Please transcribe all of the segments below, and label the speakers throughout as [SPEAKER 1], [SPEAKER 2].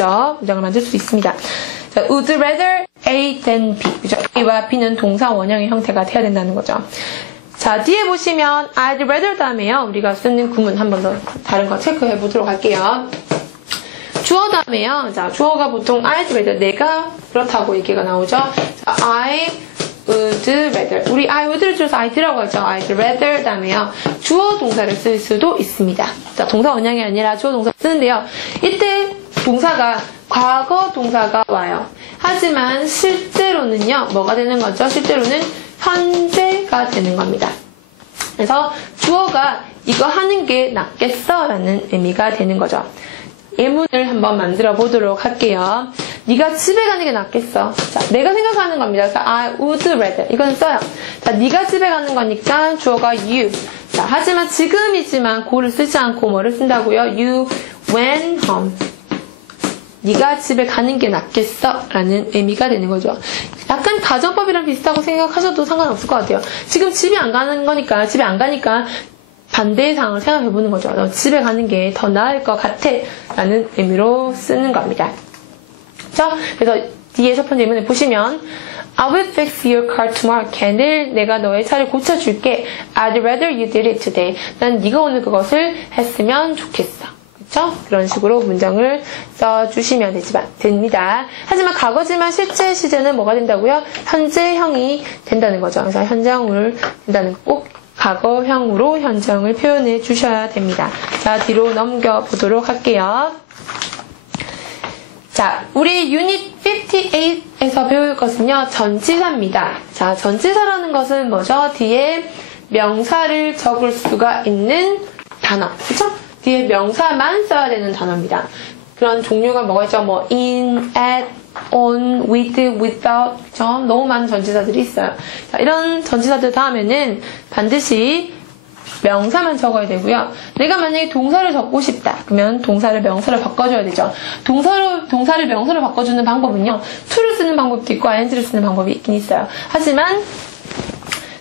[SPEAKER 1] 직접 문장을 만들 수 있습니다. 자, would rather A than B. 그죠? A와 B는 동사 원형의 형태가 돼야 된다는 거죠. 자, 뒤에 보시면 I'd rather 다음에요. 우리가 쓰는 구문 한 번 더 다른 거 체크해 보도록 할게요. 주어 다음에요. 자, 주어가 보통 I'd rather 내가 그렇다고 얘기가 나오죠. 자, I would rather. 우리 I would를 줄여서 I'd라고 하죠. I'd rather 다음에요. 주어 동사를 쓸 수도 있습니다. 자, 동사 원형이 아니라 주어 동사 쓰는데요. 이때 동사가 과거 동사가 와요. 하지만 실제로는요, 뭐가 되는 거죠? 실제로는 현재가 되는 겁니다. 그래서 주어가 이거 하는 게 낫겠어 라는 의미가 되는 거죠. 예문을 한번 만들어 보도록 할게요. 네가 집에 가는 게 낫겠어. 자, 내가 생각하는 겁니다. 그래서 I would rather 이건 써요. 자, 네가 집에 가는 거니까 주어가 you. 자, 하지만 지금이지만 고를 쓰지 않고 뭐를 쓴다고요? You went home. 네가 집에 가는 게 낫겠어 라는 의미가 되는 거죠. 약간 가정법이랑 비슷하고 생각하셔도 상관없을 것 같아요. 지금 집에 안 가는 거니까 집에 안 가니까 반대의 상황을 생각해 보는 거죠. 너 집에 가는 게 더 나을 것 같아 라는 의미로 쓰는 겁니다. 자, 그래서 뒤에 첫 번째 예문을 보시면 I will fix your car tomorrow. 걔를 내가 너의 차를 고쳐줄게. I'd rather you did it today. 난 네가 오늘 그것을 했으면 좋겠어. 그렇죠? 그런 식으로 문장을 써주시면 되지만 됩니다. 하지만 과거지만 실제 시제는 뭐가 된다고요? 현재형이 된다는 거죠. 그래서 현장을 된다는 거꼭 과거형으로 현장을 표현해 주셔야 됩니다. 자, 뒤로 넘겨 보도록 할게요. 자, 우리 유닛 58에서 배울 것은요, 전치사입니다. 자, 전치사라는 것은 뭐죠? 뒤에 명사를 적을 수가 있는 단어. 그쵸? 뒤에 명사만 써야 되는 단어입니다. 그런 종류가 뭐가 있죠? 뭐, in, at, on, with, without. 그쵸? 너무 많은 전치사들이 있어요. 자, 이런 전치사들 다음에는 반드시 명사만 적어야 되고요. 내가 만약에 동사를 적고 싶다. 그러면 동사를 명사로 바꿔줘야 되죠. 동사로, 동사를 명사로 바꿔주는 방법은요. to를 쓰는 방법도 있고 ing를 쓰는 방법이 있긴 있어요. 하지만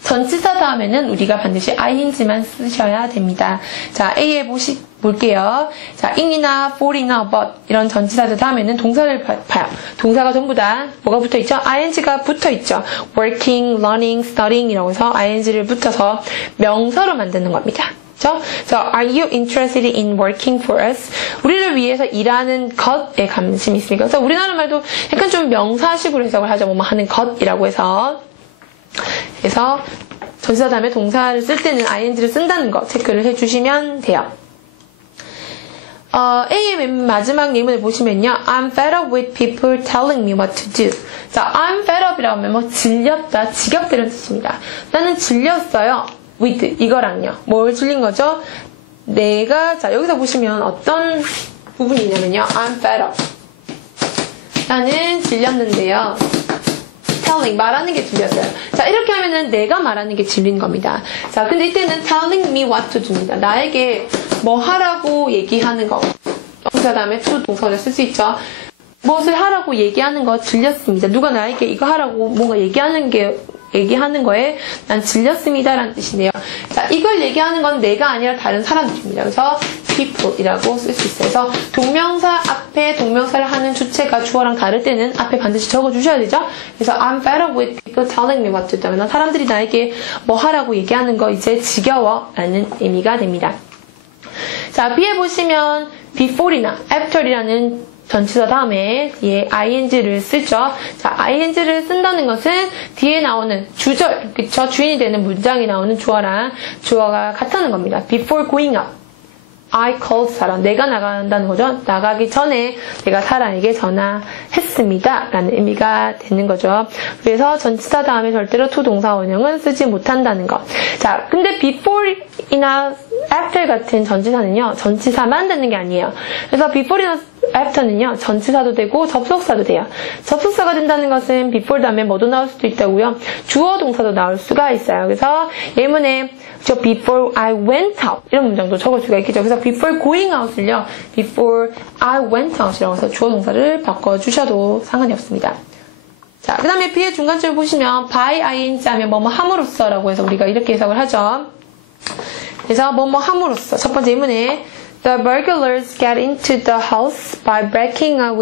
[SPEAKER 1] 전치사 다음에는 우리가 반드시 ing만 쓰셔야 됩니다. 자, A에 보시, 볼게요. 자, in이나 for이나 but 이런 전치사들 다음에는 동사를 봐, 요 동사가 전부 다 뭐가 붙어 있죠? ing가 붙어 있죠. working, learning, studying 이라고 해서 ing를 붙여서 명사로 만드는 겁니다. 그렇죠? So, are you interested in working for us? 우리를 위해서 일하는 것에 관심이 있습니까? 그래서 우리나라 말도 약간 좀 명사식으로 해석을 하죠. 뭐 하는 것이라고 해서 그래서 전치사 다음에 동사를 쓸 때는 ing를 쓴다는 거 체크를 해주시면 돼요. 어, 맨 마지막 예문을 보시면요. I'm fed up with people telling me what to do. 자, I'm fed up이라고 하면 뭐 질렸다, 지겹다 이런 뜻입니다. 나는 질렸어요. with 이거랑요. 뭘 질린 거죠? 내가 자 여기서 보시면 어떤 부분이 있냐면요. I'm fed up. 나는 질렸는데요. Telling 말하는 게 질렸어요. 자 이렇게 하면은 내가 말하는 게 질린 겁니다. 자 근데 이때는 telling me what to do입니다. 나에게 뭐 하라고 얘기하는 거. 동사 다음에 to 동사를 쓸 수 있죠. 무엇을 하라고 얘기하는 거 질렸습니다. 누가 나에게 이거 하라고 뭔가 얘기하는 게 얘기하는 거에 난 질렸습니다라는 뜻이네요. 자, 이걸 얘기하는 건 내가 아니라 다른 사람들입니다. 그래서 people이라고 쓸 수 있어요. 그래서 동명사 앞에 동명사를 하는 주체가 주어랑 다를 때는 앞에 반드시 적어주셔야 되죠. 그래서 I'm fed up with people telling me what to do. 사람들이 나에게 뭐 하라고 얘기하는 거 이제 지겨워 라는 의미가 됩니다. 자, B에 보시면 before이나 after이라는 전치사 다음에 뒤에 ing를 쓰죠. 자, ing를 쓴다는 것은 뒤에 나오는 주절, 그쵸? 주인이 되는 문장이 나오는 주어랑 주어가 같다는 겁니다. before going up. I called 사라. 내가 나간다는 거죠. 나가기 전에 내가 사라에게 전화했습니다. 라는 의미가 되는 거죠. 그래서 전치사 다음에 절대로 to 동사 원형은 쓰지 못한다는 것. 자, 근데 before이나 after 같은 전치사는요, 전치사만 되는 게 아니에요. 그래서 before이나 after는요, 전치사도 되고 접속사도 돼요. 접속사가 된다는 것은 before 다음에 뭐도 나올 수도 있다고요. 주어 동사도 나올 수가 있어요. 그래서 예문에 저 before I went out 이런 문장도 적을 수가 있겠죠. 그래서 before going out을요, before I went out이라고 해서 주어 동사를 바꿔 주셔도 상관이 없습니다. 자, 그 다음에 B의 중간쯤을 보시면 by ing 하면 뭐뭐 함으로써라고 해서 우리가 이렇게 해석을 하죠. 그래서 뭐뭐 함으로써 첫 번째 예문에 The burglars get into the house by breaking a